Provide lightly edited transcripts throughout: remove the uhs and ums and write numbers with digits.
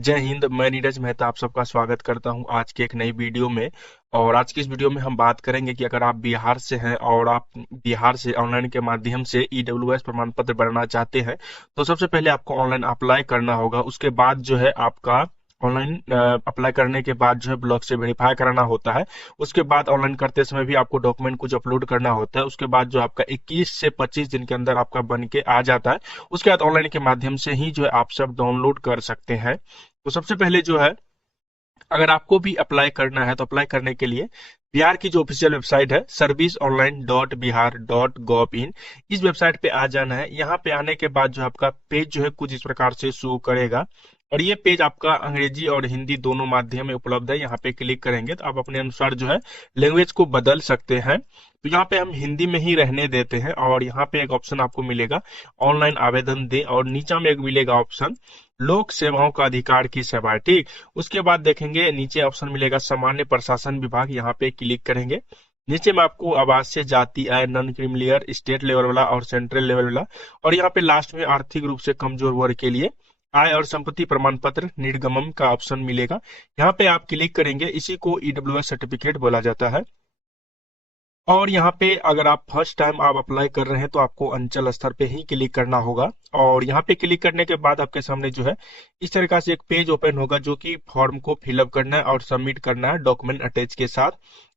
जय हिंद। मैं नीरज मेहता आप सबका स्वागत करता हूं आज के एक नई वीडियो में। और आज की इस वीडियो में हम बात करेंगे कि अगर आप बिहार से हैं और आप बिहार से ऑनलाइन के माध्यम से ईडब्ल्यूएस प्रमाण पत्र बनाना चाहते हैं तो सबसे पहले आपको ऑनलाइन अप्लाई करना होगा। उसके बाद जो है आपका ऑनलाइन अप्लाई करने के बाद जो है ब्लॉक से वेरीफाई कराना होता है। उसके बाद ऑनलाइन करते समय भी आपको डॉक्यूमेंट कुछ अपलोड करना होता है। उसके बाद जो आपका 21 से 25 दिन के अंदर आपका बन के आ जाता है। उसके बाद ऑनलाइन के माध्यम से ही जो है आप सब डाउनलोड कर सकते हैं। तो सबसे पहले जो है अगर आपको भी अप्लाई करना है तो अप्लाई करने के लिए बिहार की जो ऑफिशियल वेबसाइट है serviceonline.bihar.gov.in, इस वेबसाइट पे आ जाना है। यहाँ पे आने के बाद जो आपका पेज जो है कुछ इस प्रकार से शो करेगा और ये पेज आपका अंग्रेजी और हिंदी दोनों माध्यम में उपलब्ध है। यहाँ पे क्लिक करेंगे तो आप अपने अनुसार जो है लैंग्वेज को बदल सकते हैं। तो यहाँ पे हम हिंदी में ही रहने देते हैं और यहाँ पे एक ऑप्शन आपको मिलेगा ऑनलाइन आवेदन दें और नीचा में एक मिलेगा ऑप्शन लोक सेवाओं का अधिकार की सेवाएं। ठीक, उसके बाद देखेंगे नीचे ऑप्शन मिलेगा सामान्य प्रशासन विभाग, यहाँ पे क्लिक करेंगे। नीचे में आपको आवासीय जाति आय नॉन क्रीमिलियर स्टेट लेवल वाला और सेंट्रल लेवल वाला और यहाँ पे लास्ट में आर्थिक रूप से कमजोर वर्ग के लिए आय और संपत्ति प्रमाण पत्र निर्गमन का ऑप्शन मिलेगा। यहाँ पे आप क्लिक करेंगे, इसी को ईडब्ल्यूएस सर्टिफिकेट बोला जाता है। और यहाँ पे अगर आप फर्स्ट टाइम आप अप्लाई कर रहे हैं तो आपको अंचल स्तर पे ही क्लिक करना होगा और यहाँ पे क्लिक करने के बाद आपके सामने जो है इस तरीका से एक पेज ओपन होगा जो कि फॉर्म को फिलअप करना है और सबमिट करना है डॉक्यूमेंट अटैच के साथ।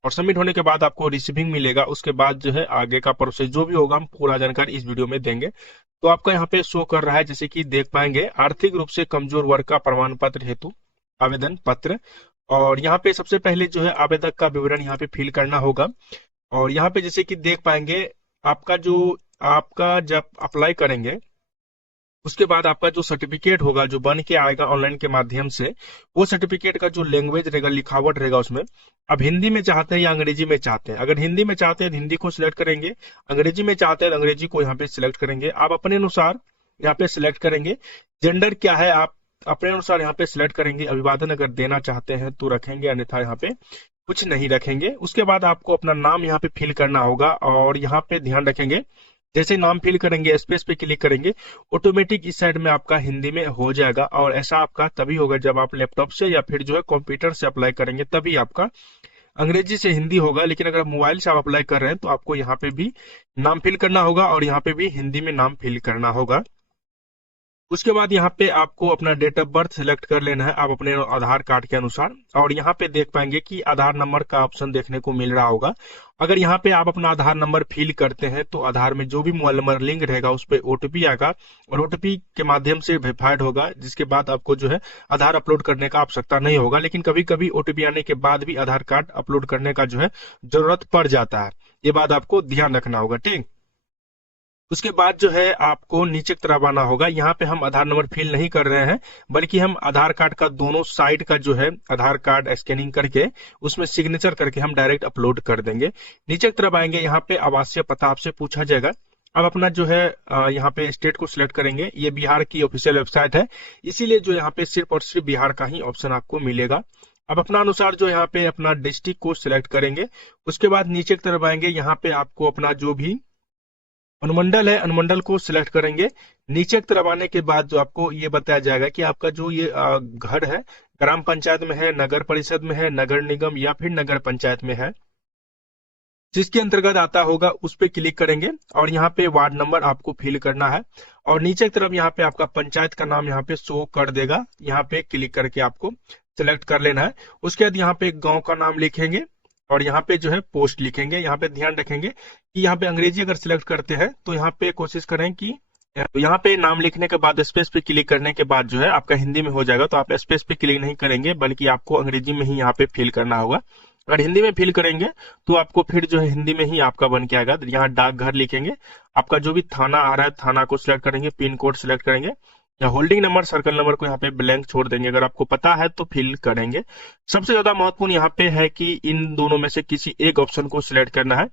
और सबमिट होने के बाद आपको रिसीविंग मिलेगा। उसके बाद जो है आगे का प्रोसेस जो भी होगा हम पूरा जानकारी इस वीडियो में देंगे। तो आपका यहाँ पे शो कर रहा है जैसे कि देख पाएंगे आर्थिक रूप से कमजोर वर्ग का प्रमाण पत्र हेतु आवेदन पत्र। और यहाँ पे सबसे पहले जो है आवेदक का विवरण यहाँ पे फिल करना होगा। और यहाँ पे जैसे कि देख पाएंगे आपका जब अप्लाई करेंगे उसके बाद आपका जो सर्टिफिकेट होगा जो बन के आएगा ऑनलाइन के माध्यम से, वो सर्टिफिकेट का जो लैंग्वेज रहेगा लिखावट रहेगा उसमें अब हिंदी में चाहते हैं या अंग्रेजी में चाहते हैं। अगर हिंदी में चाहते हैं तो हिंदी को सिलेक्ट करेंगे, अंग्रेजी में चाहते हैं तो अंग्रेजी को यहाँ पे सिलेक्ट करेंगे। आप अपने अनुसार यहाँ पे सिलेक्ट करेंगे। जेंडर क्या है आप अपने अनुसार यहाँ पे सिलेक्ट करेंगे। अभिवादन अगर देना चाहते हैं तो रखेंगे, अन्यथा यहाँ पे कुछ नहीं रखेंगे। उसके बाद आपको अपना नाम यहाँ पे फिल करना होगा और यहाँ पे ध्यान रखेंगे जैसे नाम फिल करेंगे स्पेस पे क्लिक करेंगे ऑटोमेटिक इस साइड में आपका हिंदी में हो जाएगा। और ऐसा आपका तभी होगा जब आप लैपटॉप से या फिर जो है कंप्यूटर से अप्लाई करेंगे, तभी आपका अंग्रेजी से हिंदी होगा। लेकिन अगर मोबाइल से आप अप्लाई कर रहे हैं तो आपको यहाँ पे भी नाम फिल करना होगा और यहाँ पे भी हिंदी में नाम फिल करना होगा। उसके बाद यहाँ पे आपको अपना डेट ऑफ बर्थ सिलेक्ट कर लेना है आप अपने आधार कार्ड के अनुसार। और यहाँ पे देख पाएंगे कि आधार नंबर का ऑप्शन देखने को मिल रहा होगा। अगर यहाँ पे आप अपना आधार नंबर फिल करते हैं तो आधार में जो भी मोबाइल नंबर लिंक रहेगा उस पर ओटीपी आएगा और ओटीपी के माध्यम से वेरीफाइड होगा, जिसके बाद आपको जो है आधार अपलोड करने का आवश्यकता नहीं होगा। लेकिन कभी कभी ओटीपी आने के बाद भी आधार कार्ड अपलोड करने का जो है जरूरत पड़ जाता है। ये बात आपको ध्यान रखना होगा। ठीक, उसके बाद जो है आपको नीचे की तरफ आना होगा। यहाँ पे हम आधार नंबर फिल नहीं कर रहे हैं बल्कि हम आधार कार्ड का दोनों साइड का जो है आधार कार्ड स्कैनिंग करके उसमें सिग्नेचर करके हम डायरेक्ट अपलोड कर देंगे। नीचे की तरफ आएंगे, यहाँ पे आवासीय पता आपसे पूछा जाएगा। अब अपना जो है यहाँ पे स्टेट को सिलेक्ट करेंगे। ये बिहार की ऑफिशियल वेबसाइट है, इसीलिए जो यहाँ पे सिर्फ और सिर्फ बिहार का ही ऑप्शन आपको मिलेगा। अब अपना अनुसार जो यहाँ पे अपना डिस्ट्रिक्ट को सिलेक्ट करेंगे। उसके बाद नीचे की तरफ आएंगे, यहाँ पे आपको अपना जो भी अनुमंडल है अनुमंडल को सिलेक्ट करेंगे। नीचे की तरफ आने के बाद जो आपको ये बताया जाएगा कि आपका जो ये घर है ग्राम पंचायत में है, नगर परिषद में है, नगर निगम या फिर नगर पंचायत में है, जिसके अंतर्गत आता होगा उस पे क्लिक करेंगे और यहाँ पे वार्ड नंबर आपको फिल करना है। और नीचे की तरफ यहाँ पे आपका पंचायत का नाम यहाँ पे शो कर देगा, यहाँ पे क्लिक करके आपको सिलेक्ट कर लेना है। उसके बाद यहाँ पे गांव का नाम लिखेंगे और यहाँ पे जो है पोस्ट लिखेंगे। यहाँ पे ध्यान रखेंगे कि यहाँ पे अंग्रेजी अगर सिलेक्ट करते हैं तो यहाँ पे कोशिश करें कि यहाँ पे नाम लिखने के बाद स्पेस पे क्लिक करने के बाद जो है आपका हिंदी में हो जाएगा, तो आप स्पेस पे क्लिक नहीं करेंगे बल्कि आपको अंग्रेजी में ही यहाँ पे फिल करना होगा। अगर हिंदी में फिल करेंगे तो आपको फिर जो है हिंदी में ही आपका बन के आएगा। यहाँ डाकघर लिखेंगे, आपका जो भी थाना आ रहा है थाना को सिलेक्ट करेंगे, पिन कोड सिलेक्ट करेंगे या होल्डिंग नंबर सर्कल नंबर को यहाँ पे ब्लैंक छोड़ देंगे। अगर आपको पता है तो फिल करेंगे। सबसे ज्यादा महत्वपूर्ण यहाँ पे है कि इन दोनों में से किसी एक ऑप्शन को सिलेक्ट करना है,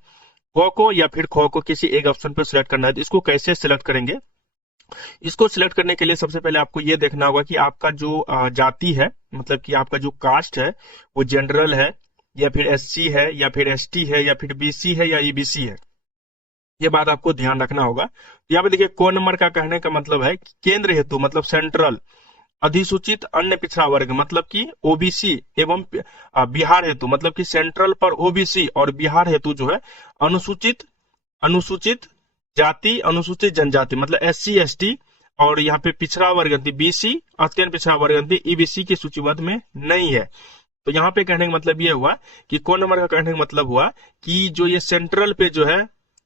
क को या फिर ख को किसी एक ऑप्शन पर सिलेक्ट करना है। तो इसको कैसे सिलेक्ट करेंगे? इसको सिलेक्ट करने के लिए सबसे पहले आपको ये देखना होगा कि आपका जो जाति है, मतलब कि आपका जो कास्ट है वो जनरल है या फिर एससी है या फिर एसटी है या फिर बीसी है या ईबीसी है। ये बात आपको ध्यान रखना होगा। तो यहाँ पे देखिए क नंबर का कहने का मतलब है कि केंद्र हेतु, मतलब सेंट्रल अधिसूचित अन्य पिछड़ा वर्ग मतलब कि ओबीसी एवं बिहार हेतु, मतलब कि सेंट्रल पर ओबीसी और बिहार हेतु जो है अनुसूचित अनुसूचित जाति, अनुसूचित जनजाति मतलब एससी एसटी, और यहाँ पे पिछड़ा वर्ग बीसी, अत्यंत पिछड़ा वर्ग ईबीसी की सूचीबद्ध में नहीं है। तो यहाँ पे कहने का मतलब ये हुआ कि कौन नंबर का कहने का मतलब हुआ कि जो ये सेंट्रल पे जो है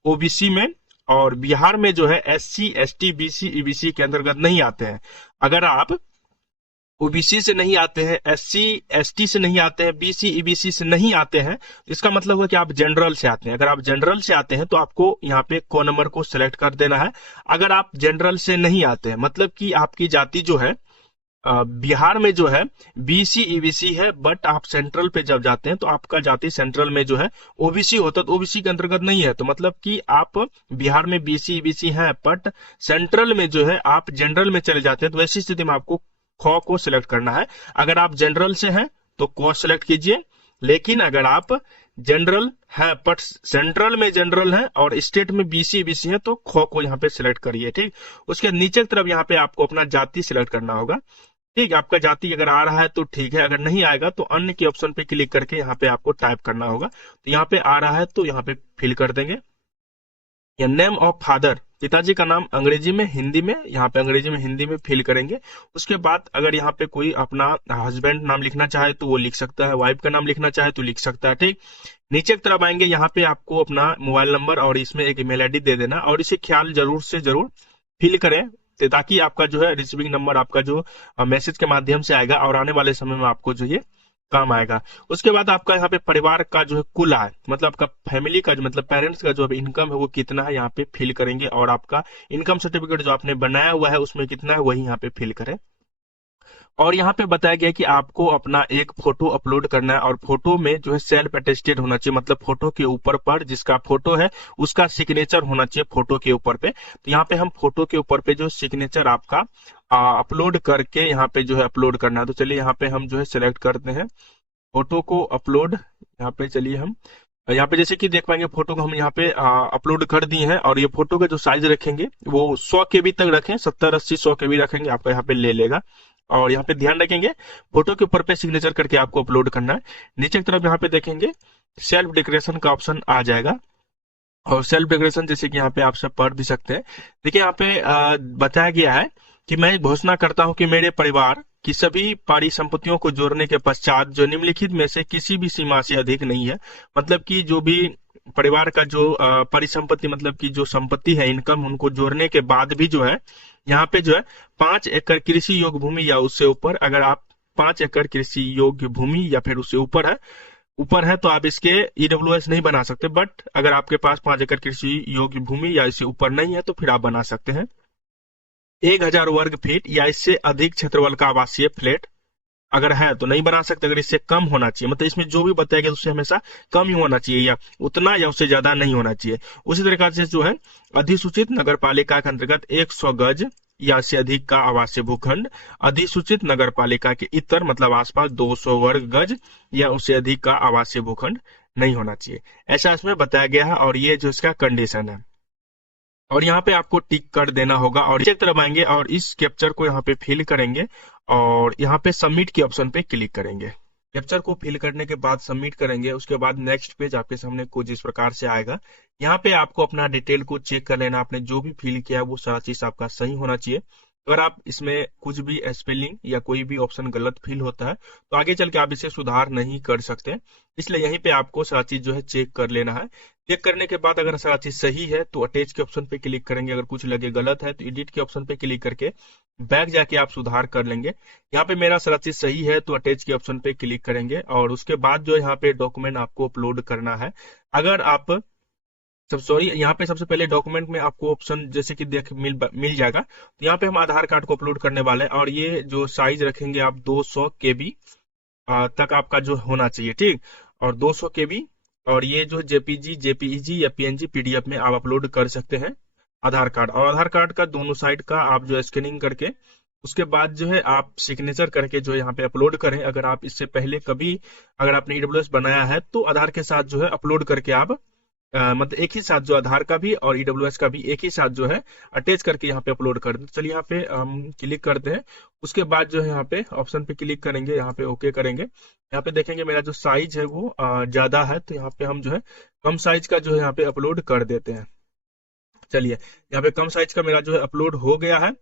ओबीसी में और बिहार में जो है एससी एसटी बीसी ईबीसी के अंतर्गत नहीं आते हैं। अगर आप ओबीसी से नहीं आते हैं, एससी एसटी से नहीं आते हैं, बीसी ईबीसी से नहीं आते हैं, इसका मतलब है कि आप जनरल से आते हैं। अगर आप जनरल से आते हैं तो आपको यहाँ पे क नंबर को सिलेक्ट कर देना है। अगर आप जनरल से नहीं आते हैं मतलब कि आपकी जाति जो है बिहार में जो है बीसी ईबीसी है, बट आप सेंट्रल पे जब जाते हैं तो आपका जाति सेंट्रल में जो है ओबीसी होता है, तो ओबीसी के अंतर्गत नहीं है। तो मतलब कि आप बिहार में बीसी ईबीसी है बट सेंट्रल में जो है आप जनरल में चले जाते हैं, तो ऐसी स्थिति में आपको ख को सिलेक्ट करना है। अगर आप जनरल से हैं तो क सिलेक्ट कीजिए, लेकिन अगर आप जनरल है बट सेंट्रल में जनरल है और स्टेट में बीसी बीसी है तो ख को यहाँ पे सिलेक्ट करिए। ठीक, उसके नीचे की तरफ यहाँ पे आपको अपना जाति सिलेक्ट करना होगा। ठीक, आपका जाति अगर आ रहा है तो ठीक है, अगर नहीं आएगा तो अन्य के ऑप्शन पे क्लिक करके यहाँ पे आपको टाइप करना होगा। तो यहाँ पे आ रहा है तो यहाँ पे फिल कर देंगे। या नेम ऑफ फादर, पिताजी का नाम अंग्रेजी में हिंदी में, यहाँ पे अंग्रेजी में हिंदी में फिल करेंगे। उसके बाद अगर यहाँ पे कोई अपना हस्बैंड नाम लिखना चाहे तो वो लिख सकता है, वाइफ का नाम लिखना चाहे तो लिख सकता है। ठीक, नीचे की तरफ आएंगे, यहाँ पे आपको अपना मोबाइल नंबर और इसमें एक ईमेल आईडी दे देना और इसे ख्याल जरूर से जरूर फिल करें, ताकि आपका जो है रिसीविंग नंबर आपका जो मैसेज के माध्यम से आएगा और आने वाले समय में आपको जो ये काम आएगा। उसके बाद आपका यहाँ पे परिवार का जो है कुल आय, मतलब आपका फैमिली का जो मतलब पेरेंट्स का जो इनकम है वो कितना है यहाँ पे फिल करेंगे, और आपका इनकम सर्टिफिकेट जो आपने बनाया हुआ है उसमें कितना है वही यहाँ पे फिल करें। और यहाँ पे बताया गया कि आपको अपना एक फोटो अपलोड करना है और फोटो में जो है सेल्फ अटेस्टेड होना चाहिए, मतलब फोटो के ऊपर पर जिसका फोटो है उसका सिग्नेचर होना चाहिए फोटो के ऊपर पे। तो यहाँ पे हम फोटो के ऊपर पे जो सिग्नेचर आपका अपलोड करके यहाँ पे जो है अपलोड करना है। तो चलिए यहाँ पे हम जो है सिलेक्ट करते हैं फोटो को अपलोड। यहाँ पे चलिए हम यहाँ पे जैसे कि देख पाएंगे फोटो को हम यहाँ पे अपलोड कर दिए हैं, और ये फोटो का जो साइज रखेंगे वो 100 KB तक रखें, 70-80-100 KB रखेंगे, आपका यहाँ पे ले लेगा। और यहाँ पे ध्यान रखेंगे फोटो के ऊपर पे सिग्नेचर करके आपको अपलोड करना है। नीचे की तरफ यहाँ पे देखेंगे सेल्फ डिक्लेरेशन का ऑप्शन आ जाएगा, और सेल्फ डिक्लेरेशन जैसे कि यहाँ पे आप सब पढ़ भी सकते हैं। देखिए यहाँ पे बताया गया है कि मैं घोषणा करता हूँ कि मेरे परिवार की सभी परिसंपत्तियों को जोड़ने के पश्चात जो निम्नलिखित में से किसी भी सीमा से अधिक नहीं है, मतलब कि जो भी परिवार का जो परिसंपत्ति मतलब कि जो संपत्ति है इनकम, उनको जोड़ने के बाद भी जो है यहाँ पे जो है 5 एकड़ कृषि योग्य भूमि या उससे ऊपर, अगर आप 5 एकड़ कृषि योग्य भूमि या फिर उससे ऊपर है तो आप इसके ईडब्ल्यूएस नहीं बना सकते, बट अगर आपके पास 5 एकड़ कृषि योग्य भूमि या इससे ऊपर नहीं है तो फिर आप बना सकते हैं। 1000 वर्ग फीट या इससे अधिक क्षेत्रफल का आवासीय फ्लैट अगर है तो नहीं बना सकते, अगर इससे कम होना चाहिए, मतलब इसमें जो भी बताया गया उससे हमेशा कम ही होना चाहिए, या उतना या उससे ज्यादा नहीं होना चाहिए। उसी तरीके से जो है अधिसूचित नगर पालिका के अंतर्गत 100 गज या से अधिक का आवासीय भूखंड, अधिसूचित नगर पालिका के इतर मतलब आसपास 200 वर्ग गज या उससे अधिक का आवासीय भूखंड नहीं होना चाहिए, ऐसा इसमें बताया गया है। और ये जो इसका कंडीशन है, और यहाँ पे आपको टिक कर देना होगा। और नीचे की तरफ आएंगे और इस कैप्चर को यहाँ पे फिल करेंगे और यहाँ पे सबमिट के ऑप्शन पे क्लिक करेंगे। कैप्चर को फिल करने के बाद सबमिट करेंगे, उसके बाद नेक्स्ट पेज आपके सामने कुछ इस प्रकार से आएगा। यहाँ पे आपको अपना डिटेल को चेक कर लेना, आपने जो भी फिल किया वो सारा चीज आपका सही होना चाहिए। अगर आप इसमें कुछ भी स्पेलिंग या कोई भी ऑप्शन गलत फिल होता है तो आगे चल के आप इसे सुधार नहीं कर सकते, इसलिए यहीं पे आपको सारा चीज जो है चेक कर लेना है। चेक करने के बाद अगर सारा चीज सही है तो अटैच के ऑप्शन पे क्लिक करेंगे, अगर कुछ लगे गलत है तो एडिट के ऑप्शन पे क्लिक करके बैक जाके आप सुधार कर लेंगे। यहाँ पे मेरा सारा चीज सही है तो अटैच के ऑप्शन पे क्लिक करेंगे, और उसके बाद जो यहाँ पे डॉक्यूमेंट आपको अपलोड करना है। अगर आप यहाँ पे सबसे पहले डॉक्यूमेंट में आपको ऑप्शन जैसे कि मिल जाएगा, तो यहाँ पे हम आधार कार्ड को अपलोड करने वाले हैं, और ये जो साइज रखेंगे आप 200 KB तक आपका जो होना चाहिए, ठीक, और 200 KB। और ये जो जेपीईजी या पीएनजी पीडीएफ में आप अपलोड कर सकते हैं आधार कार्ड, और आधार कार्ड का दोनों साइड का आप जो स्कैनिंग करके उसके बाद जो है आप सिग्नेचर करके जो यहाँ पे अपलोड करें। अगर आप इससे पहले कभी अगर आपने ईडब्ल्यूएस बनाया है तो आधार के साथ जो है अपलोड करके आप मतलब एक ही साथ जो आधार का भी और ईडब्ल्यूएस का भी एक ही साथ जो है अटैच करके यहाँ पे अपलोड कर दें। चलिए यहाँ पे हम क्लिक करते हैं। उसके बाद जो है यहाँ पे ऑप्शन पे क्लिक करेंगे, यहाँ पे ओके करेंगे। यहाँ पे देखेंगे मेरा जो साइज है वो ज्यादा है, तो यहाँ पे हम जो है कम साइज का जो है यहाँ पे अपलोड कर देते हैं। चलिए यहाँ पे कम साइज का मेरा जो है अपलोड हो गया है।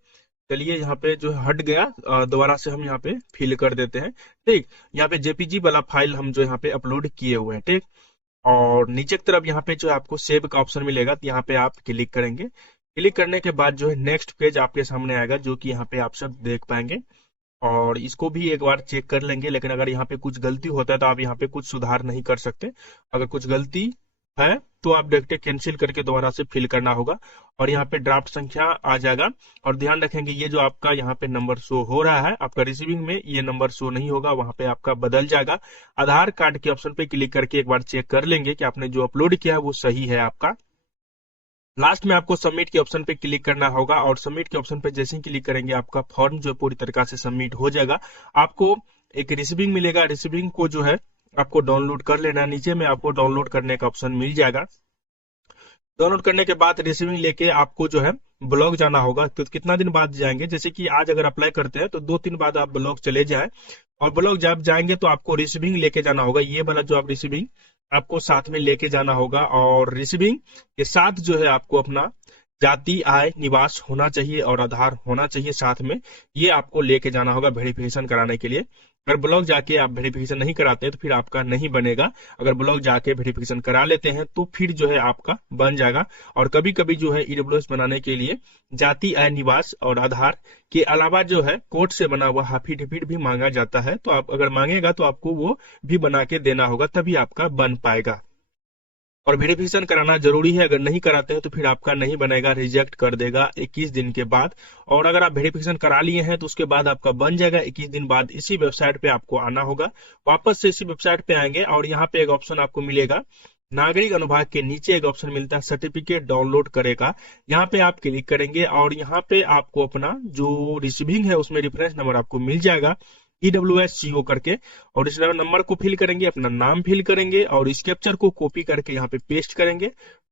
चलिए यहाँ पे जो है हट गया, दोबारा से हम यहाँ पे फिल कर देते हैं। ठीक, यहाँ पे जेपीजी वाला फाइल हम जो यहाँ पे अपलोड किए हुए हैं। ठीक, और नीचे की तरफ यहाँ पे जो है आपको सेव का ऑप्शन मिलेगा, तो यहाँ पे आप क्लिक करेंगे। क्लिक करने के बाद जो है नेक्स्ट पेज आपके सामने आएगा, जो कि यहाँ पे आप सब देख पाएंगे। और इसको भी एक बार चेक कर लेंगे, लेकिन अगर यहाँ पे कुछ गलती होता है तो आप यहाँ पे कुछ सुधार नहीं कर सकते। अगर कुछ गलती है तो आप डायरेक्ट कैंसिल करके दोबारा से फिल करना होगा और यहाँ पे ड्राफ्ट संख्या आ जाएगा। और ध्यान रखेंगे ये जो आपका यहाँ पे नंबर शो हो रहा है आपका रिसीविंग में, ये नंबर शो नहीं होगा, वहां पे आपका बदल जाएगा। आधार कार्ड के ऑप्शन पे क्लिक करके एक बार चेक कर लेंगे कि आपने जो अपलोड किया है वो सही है आपका। लास्ट में आपको सबमिट के ऑप्शन पे क्लिक करना होगा और सबमिट के ऑप्शन पे जैसे ही क्लिक करेंगे आपका फॉर्म जो पूरी तरीके से सबमिट हो जाएगा। आपको एक रिसीविंग मिलेगा, रिसीविंग को जो है आपको डाउनलोड कर लेना। नीचे में आपको डाउनलोड करने का ऑप्शन मिल जाएगा। डाउनलोड करने के बाद रिसीविंग लेके आपको जो है ब्लॉक जाना होगा। तो कितना दिन बाद जाएंगे, जैसे कि आज अगर अप्लाई करते हैं तो 2-3 बाद आप ब्लॉक चले जाए, और ब्लॉक जब जाएंगे तो आपको रिसीविंग लेके जाना होगा। ये वाला जो आप रिसीविंग आपको साथ में लेके जाना होगा, और रिसीविंग के साथ जो है आपको अपना जाति, आय, निवास होना चाहिए और आधार होना चाहिए साथ में। ये आपको लेके जाना होगा वेरिफिकेशन कराने के लिए। अगर ब्लॉक जाके आप वेरिफिकेशन नहीं कराते तो फिर आपका नहीं बनेगा। अगर ब्लॉक जाके वेरिफिकेशन करा लेते हैं तो फिर जो है आपका बन जाएगा। और कभी कभी जो है ईडब्ल्यूएस बनाने के लिए जाति, आय, निवास और आधार के अलावा जो है कोर्ट से बना हुआ एफिडेविट भी मांगा जाता है। तो आप अगर मांगेगा तो आपको वो भी बना के देना होगा, तभी आपका बन पाएगा। और वेरिफिकेशन कराना जरूरी है, अगर नहीं कराते हैं तो फिर आपका नहीं बनेगा, रिजेक्ट कर देगा 21 दिन के बाद। और अगर आप वेरिफिकेशन करा लिए हैं तो उसके बाद आपका बन जाएगा। 21 दिन बाद इसी वेबसाइट पे आपको आना होगा, वापस से इसी वेबसाइट पे आएंगे और यहाँ पे एक ऑप्शन आपको मिलेगा, नागरिक अनुभाग के नीचे एक ऑप्शन मिलता है सर्टिफिकेट डाउनलोड करेगा। यहाँ पे आप क्लिक करेंगे और यहाँ पे आपको अपना जो रिसीविंग है उसमें रेफरेंस नंबर आपको मिल जाएगा EWSCO करके, और इस नंबर को फिल करेंगे, अपना नाम फिल करेंगे और इस कैप्चर को कॉपी करके यहाँ पे पेस्ट करेंगे।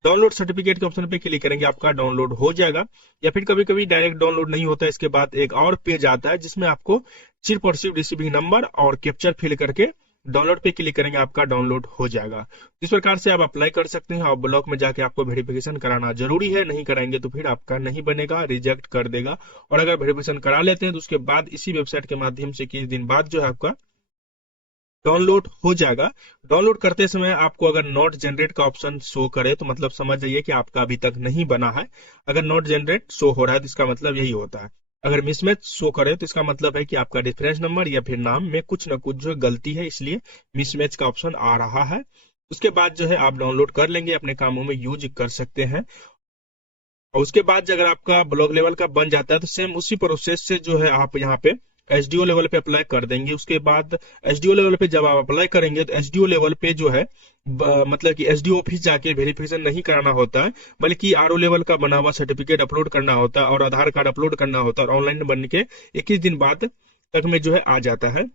डाउनलोड सर्टिफिकेट के ऑप्शन पे क्लिक करेंगे, आपका डाउनलोड हो जाएगा। या फिर कभी कभी डायरेक्ट डाउनलोड नहीं होता है, इसके बाद एक और पेज आता है जिसमें आपको सिर्फ और सिर्फ रिसीविंग नंबर और कैप्चर फिल करके डाउनलोड पे क्लिक करेंगे, आपका डाउनलोड हो जाएगा। इस प्रकार से आप अप्लाई कर सकते हैं। और ब्लॉक में जाके आपको वेरिफिकेशन कराना जरूरी है, नहीं कराएंगे तो फिर आपका नहीं बनेगा, रिजेक्ट कर देगा। और अगर वेरिफिकेशन करा लेते हैं तो उसके बाद इसी वेबसाइट के माध्यम से कुछ दिन बाद जो है आपका डाउनलोड हो जाएगा। डाउनलोड करते समय आपको अगर नॉट जनरेट का ऑप्शन शो करे तो मतलब समझ जाइए कि आपका अभी तक नहीं बना है। अगर नॉट जनरेट शो हो रहा है तो इसका मतलब यही होता है। अगर मिसमैच शो करे तो इसका मतलब है कि आपका रेफरेंस नंबर या फिर नाम में कुछ ना कुछ जो गलती है, इसलिए मिसमैच का ऑप्शन आ रहा है। उसके बाद जो है आप डाउनलोड कर लेंगे, अपने कामों में यूज कर सकते हैं। और उसके बाद अगर आपका ब्लॉक लेवल का बन जाता है तो सेम उसी प्रोसेस से जो है आप यहाँ पे एसडीओ लेवल पे अप्लाई कर देंगे। उसके बाद एसडीओ लेवल पे जब आप अप्लाई करेंगे तो एसडीओ लेवल पे जो है मतलब कि एसडीओ ऑफिस जाके वेरिफिकेशन नहीं कराना होता है, बल्कि आरओ लेवल का बना हुआ सर्टिफिकेट अपलोड करना होता है और आधार कार्ड अपलोड करना होता है, और ऑनलाइन बन के 21 दिन बाद तक में जो है आ जाता है।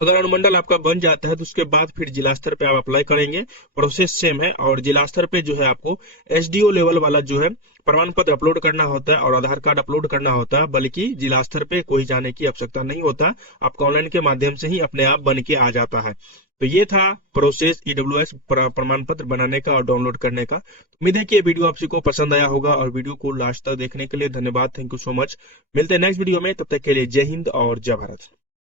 अगर अनुमंडल आपका बन जाता है तो उसके बाद फिर जिला स्तर पे आप अप्लाई करेंगे, प्रोसेस सेम है। और जिला स्तर पे जो है आपको एसडीओ लेवल वाला जो है प्रमाण पत्र अपलोड करना होता है और आधार कार्ड अपलोड करना होता है, बल्कि जिला स्तर पे कोई जाने की आवश्यकता नहीं होता, आपका ऑनलाइन के माध्यम से ही अपने आप बन के आ जाता है। तो ये था प्रोसेस ईडब्ल्यूएस प्रमाण पत्र बनाने का और डाउनलोड करने का। उम्मीद है कि ये वीडियो आप सबको पसंद आया होगा, और वीडियो को लास्ट तक देखने के लिए धन्यवाद, थैंक यू सो मच। मिलते हैं नेक्स्ट वीडियो में, तब तक के लिए जय हिंद और जय भारत।